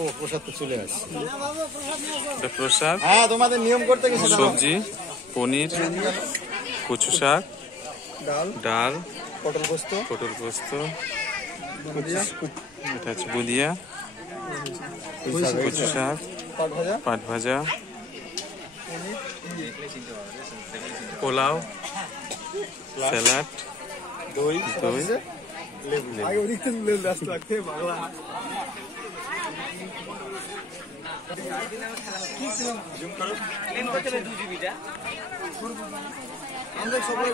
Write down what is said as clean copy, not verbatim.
ও প্রসাদ তো চলে আসছে। এটা প্রসাদ। হ্যাঁ তোমাদের নিয়ম করতে গেছে। সবজি, পনির, কচু শাক, ডাল, ডাল, পটল পোস্ত, এটা হচ্ছে বুলিয়া, কচু শাক, পাট ভাজা, পোলাও, স্যালাড, দই, দই, লেবু। আমরা সবাই